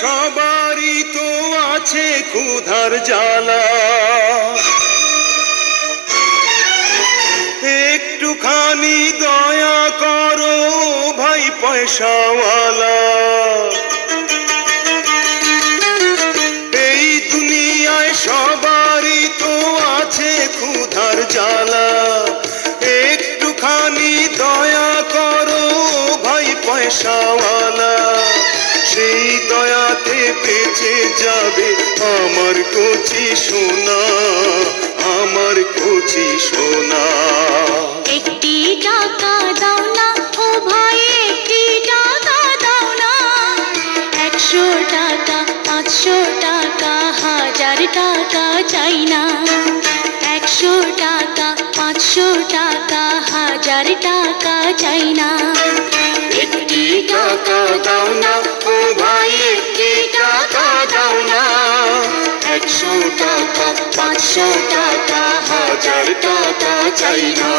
সবারই তো আছে ক্ষুধার জ্বালা, একটুখানি দয়া করো ভাই পয়সাওয়ালা। এই দুনিয়ায় সবারই তো আছে ক্ষুধার জ্বালা, একটুখানি দয়া করো ভাই পয়সাওয়ালা। সেই দয়াতে বেঁচে যাবে আমার কচি সোনা, আমার কচি সোনা। একটি টাকা দাও না ও ভাই, একটি টাকা দাও না। 100 টাকা 500 টাকা 1000 টাকা চাই না। 100 টাকা 500 টাকা 1000 টাকা চাই না। একটি টাকা দাও না ও ভাই, একটি টাকা দাও না। 100 টাকা 500 টাকা 1000 টাকা চাই না।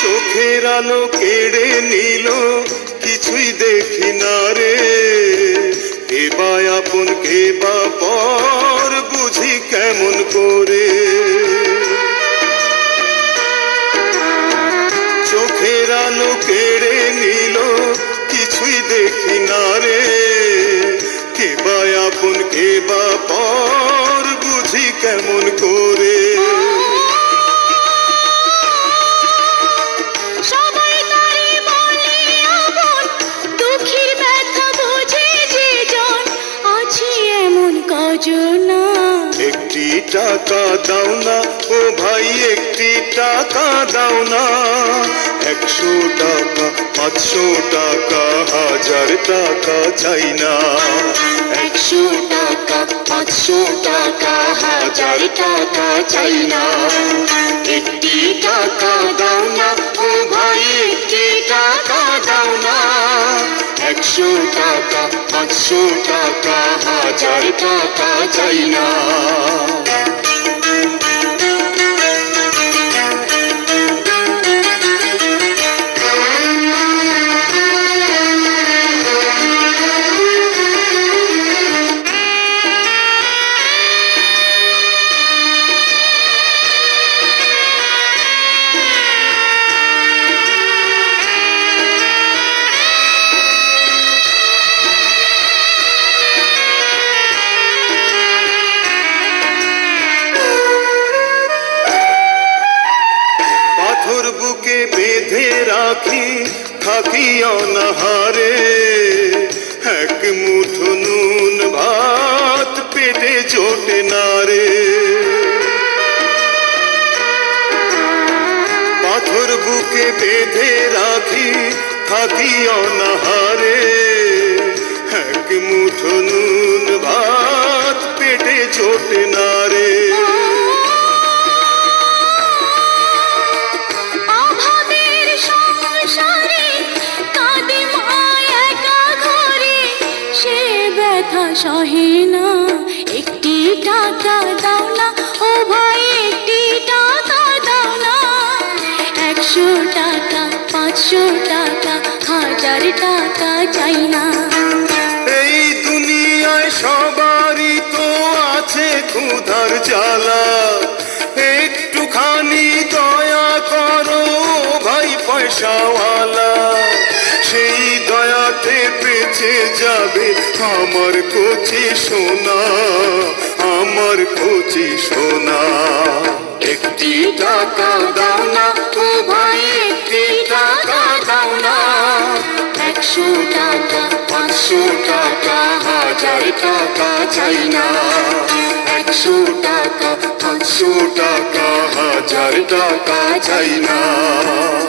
চোখের আলো কেড়ে নিল, কিছুই দেখি না রে। কে বা আপন কে বা পর, বুঝি কেমন করে। চোখের আলো কেড়ে নিল, কিছুই দেখি না রে। কে বা আপন কে বা পর, বুঝি কেমন করে। সবাই তারি বলে আপন, দুঃখীর ব্যথা বোঝে যে জন। আছি এমন কজন। একটি টাকা দাও না ও ভাই, একটি টাকা দাও না। 100 টাকা 500 টাকা 1000 টাকা চাই না। 100 টাকা 500 টাকা 1000 টাকা চাই না। একটি টাকা দাও না ও ভাই, একটি টাকা দাও না। 100 টাকা 500 টাকা 1000 টাকা চাই না। পাথর বুকে বেঁধে রাখি, থাকি অনাহারে। এক মুঠো নুন ভাত পেটে জোটে না রে। পাথর বুকে বেঁধে রাখি, থাকি অনাহারে। এক মুঠো নুন ভাত পেটে জোটে না রে। অভাবের সংসারে কাঁদে মা একা ঘরে, সে ব্যথা সহে না। একটি টাকা দাও না ও ভাই, একটি টাকা দাও না। 100 টাকা 500 টাকা 1000 টাকা চাই না। এই দুনিয়ায় সবারই তো আছে ক্ষুধার জ্বালা, একটুখানি দয়া করো ভাই পয়সাওয়ালা। সেই দয়াতে বেঁচে যাবে আমার কচি সোনা, আমার কচি সোনা। একটি টাকা দাও না ও ভাই, একটি টাকা দাও না। 100 টাকা 500 টাকা 1000 টাকা চাই না। 100 টাকা 500 টাকা 1000 টাকা চাই না।